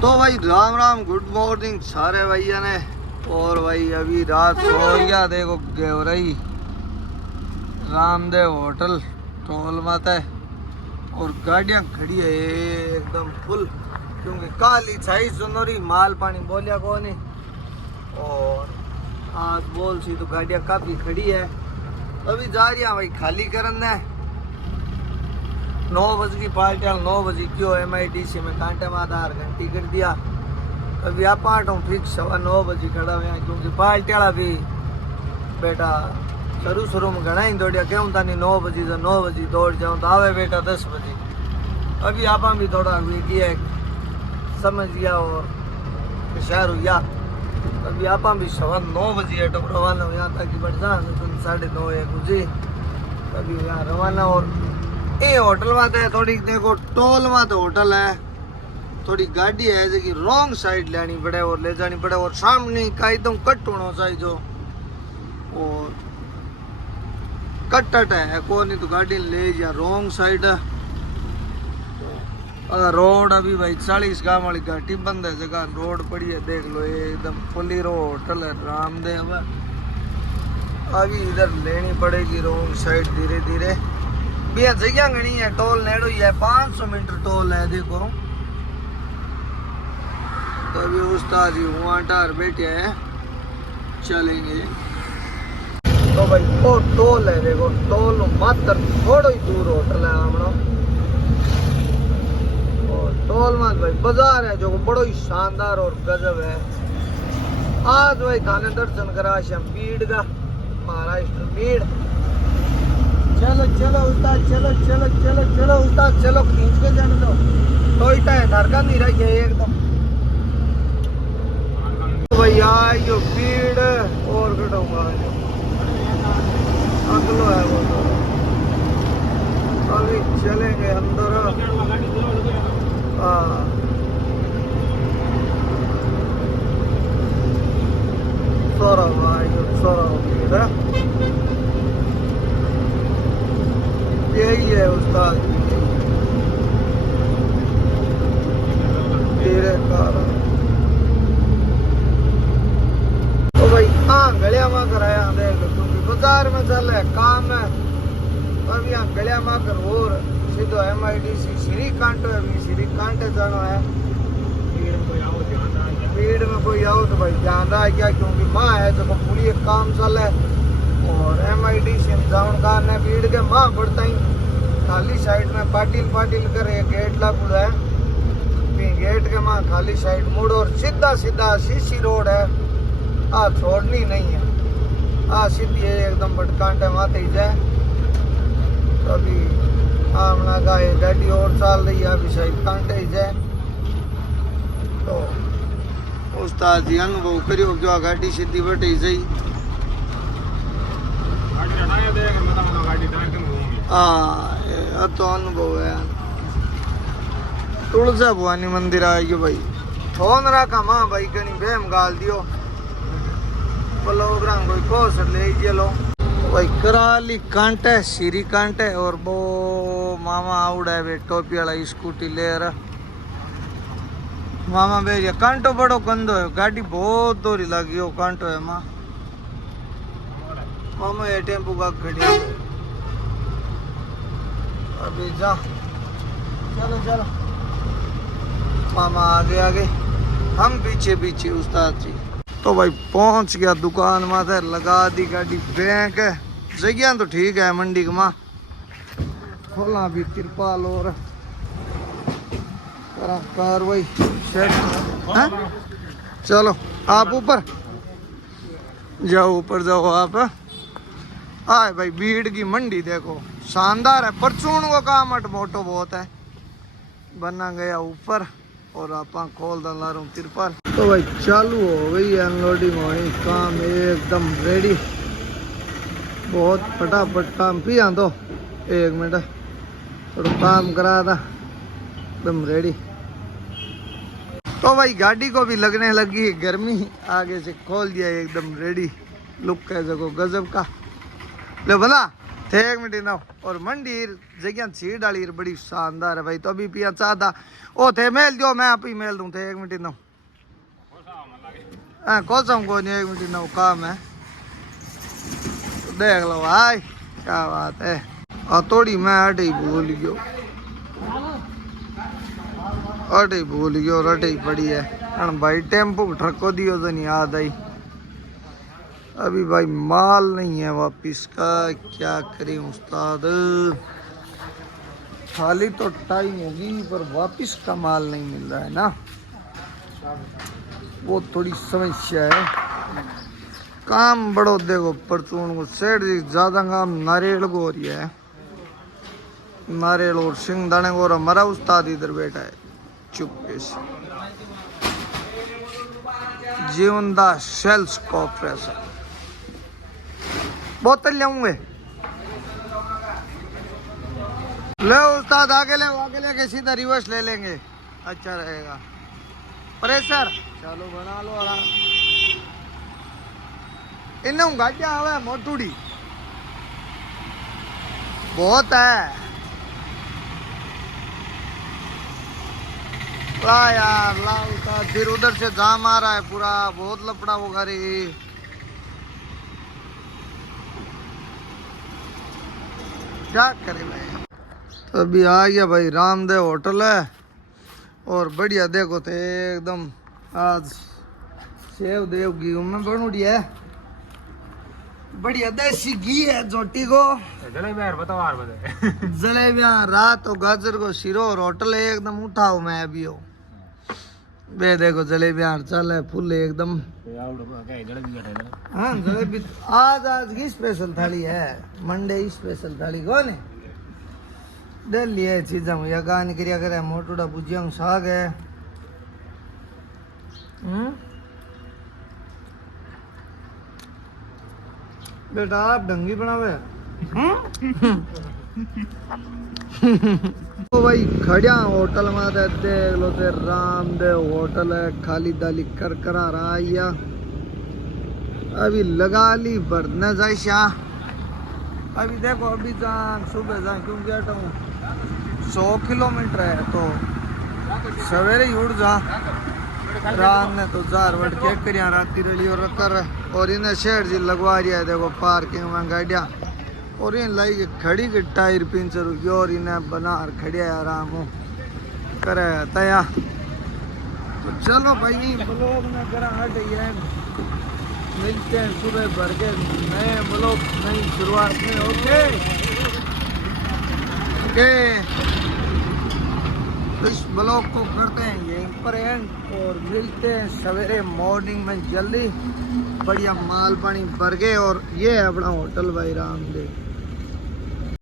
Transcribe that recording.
तो भाई Ram Ram, good morning सारे भैया ने। और भाई अभी रात हो गया, देखो गेवरई रामदेव होटल टोल माता है और गाड़ियाँ खड़ी है एकदम फुल, क्योंकि काली छाई सुनोरी माल पानी बोलिया को नहीं। और आज बोल सी तो गाड़ियाँ काफ़ी खड़ी है। अभी जा रही है भाई खाली करन है। 9 बजे की पार्टी, 9 बजे क्यों MIDC में कांटे में आधार घंटी कर दिया। अभी आप आठ फिक्स 9:15 बजे खड़ा हुआ, क्योंकि पार्टी वाला भी बेटा शुरू में घना ही दौड़िया, क्यों था नहीं 9 बजे तो 9 बजे दौड़ जाऊँ तो आवे बेटा 10 बजे। अभी आप भी थोड़ा किया समझ गया और होशियार हुआ। अभी आप भी 9:15 बजे ऑटो रवाना हो, यहाँ तक बढ़ जा 9:30 1 बजे अभी यहाँ रवाना। और ये होटल में है थोड़ी, देखो टोल में तो होटल है, थोड़ी गाड़ी है जो रॉन्ग साइड लेनी पड़े और ले जानी पड़े, और सामने का एकदम कट होना चाहिए जो, और कट है को नहीं तो गाड़ी ले जा रॉन्ग साइड। अगर रोड अभी भाई 40 गाँव वाली घाटी बंद है, जगह रोड पड़ी है देख लो, ये एकदम फुली रो होटल है रामदेव। अभी इधर लेनी पड़ेगी रॉन्ग साइड धीरे धीरे। भैया जगह घनी है, टोल नेड़ो ही है, 500 मीटर टोल है देखो। तो अभी उस्ताद जी वहाँ टार बैठे हैं, चलेंगे। तो भाई वो टोल है देखो, टोल मात्र थोड़ा ही दूर होटल है हमारा। और टोल में भाई बाजार है जो बड़ो ही शानदार और गजब है। आज भाई थाने दर्शन करा श्याम बीड़ का, महाराष्ट्र बीड़। चलो चलो उस्ताद, चलो चलो चलो चलो उस्ताद, चलो खींच के जाने दो। टोयोटा है, धड़का नहीं रही है एकदम। तो भैया यो भीड़ और घटूंगा अगलो है वो तो। अभी चलेंगे अंदर। हाँ सौरभ भाई, सौरभ यही है उस्ताद तेरे कारण। तो भाई हाँ गलिया माँ कराया देख, क्योंकि बाजार में चल है काम है। अब यहाँ गलिया माँ कर और सीधो MIDC श्री कांटो है, श्री कांटे जाना है। भीड़ में कोई आओ तो भाई ध्यान रहा है क्या, क्योंकि माँ है जो पूरी एक काम चल है। और MIDC जान का ने भीड़ के माँ पड़ता ही खाली साइड में पाटिल कर एक गेट लागू है, गेट के माँ खाली साइड मुड़ और सीधा सीधा सीसी रोड है। आ छोड़नी नहीं है, आ सीधी है एकदम, बट कांटे माते ही जाए। तो अभी आमना का गाड़ी और चल रही है, अभी शायद कांटे ही जाए। तो उस्ताद जी अनुभव करियो जो गाड़ी सीधी बटे ही सही। हाँ तो अनुभव है। तुलसा भवानी मंदिर आएगी भाई, फोन रखा माँ भाई कहीं बेम गाल दियो प्रोग्राम कोई कोस ले चलो भाई। कराली कांटे श्री कांटे और वो मामा आवड़ा है टोपी वाला स्कूटी ले रहा मामा भैया। कांटो बड़ो कंदो है, गाड़ी बहुत दूरी लगी हो कांटो है माँ। मामा ये टेम्पो का खड़ी है अभी जा। चलो चलो मामा आगे आगे, हम पीछे पीछे उस्ताद जी। तो भाई पहुंच गया दुकान में, लगा दी गाड़ी बैंक है। जगह तो ठीक है मंडी के माँ, खोला भी तिरपाल और कार्रवाई शेड। चलो आप ऊपर जाओ, ऊपर जाओ आप। आए भाई भीड़ की मंडी देखो शानदार है, परचून को काम मोटो बहुत है बना गया ऊपर। और आप खोल डाला रहा हूँ तिरपाल। तो भाई चालू हो गई अनलोडिंग हो गई, काम एकदम रेडी, बहुत फटाफट काम। पिया तो 1 मिनट थोड़ा काम करा था, एकदम रेडी। तो भाई गाड़ी को भी लगने लगी गर्मी, आगे से खोल दिया एकदम रेडी। लुक है जगह गजब का। ले बना थे 1 मिनट ना। और मंडी जगह छीड़ डाली बड़ी शानदार है भाई। तो अभी पिया चाहता ओ थे मेल दो, मैं आप ही मेल दूं थे 1 मिनट ना। हाँ कौन सा को नहीं 1 मिनट ना काम है। देख लो भाई क्या बात है। थोड़ी मैं अटे ही भूल गयो, अटे ही भूल गयो और अटे ही पड़ी है। भाई टेम्पो ठको दियो तो नहीं याद आई। अभी भाई माल नहीं है वापिस का, क्या करें उस्ताद। खाली तो टाइम होगी पर वापिस का माल नहीं मिल रहा है ना, वो थोड़ी समस्या है। काम बड़ो देखो परचून को सेठ जी ज्यादा काम नारियल को हो रही है, नारियल और सिंगदाने को। और हमारा उस्ताद इधर बैठा है चुपके से। जीवन दास सेल्स कॉर्पोरेशन। बोतल लाऊंगे ले उस्ताद, आगे ले सीधा रिवर्स ले लेंगे, अच्छा रहेगा। प्रेशर चलो बना लो आराम। इन्हें गाड़िया आवे मोटूड़ी बहुत है। ला यार ला उस्ताद, फिर उधर से जाम आ रहा है पूरा, बहुत लपड़ा होगा रे। क्या करे भाई। तो अभी आ गया भाई रामदेव होटल है और बढ़िया देखो थे एकदम। आज सेव देव घी में बनूड़ी है, बढ़िया देसी घी है जोटी को। जलेबियां रात और गाजर को शिरो और होटल है एकदम उठाओ। मैं अभी हो बे देखो जलेबियां चल है फुल एकदम। हाँ जलेबी आज की स्पेशल थाली है, मंडे स्पेशल थाली कौन है दिल्ली है चीजा मुझे कहा नहीं करिया करे। मोटूड़ा भुजिया साग है। बेटा आप ढंगी बनावे। तो भाई खड़िया होटल में देख लो ते रामदेव होटल है, खाली दाली कर करा रहा है। अभी लगा ली भरने जाए। अभी देखो अभी जा सुबह जा क्योंकि 100 किलोमीटर है तो सवेरे ही उड़ जा। रात ने तो 4 वट के करिया राती रली और कर। और इन्हें शेर जी लगवा रही है देखो पार्किंग में गाड़िया। और इन लाई के खड़ी के टायर पंचर हो गया और इन्हें बना खड़िया आराम हो करे तया। तो चलो भाई ब्लॉग में करा हट है, मिलते हैं सुबह भर के नए ब्लॉग नई शुरुआत में। ओके ओके तो इस ब्लॉग को करते हैं यहीं पर एंड और मिलते हैं सवेरे मॉर्निंग में जल्दी। बढ़िया माल पानी भर गए और ये है अपना होटल भाई रामदेव।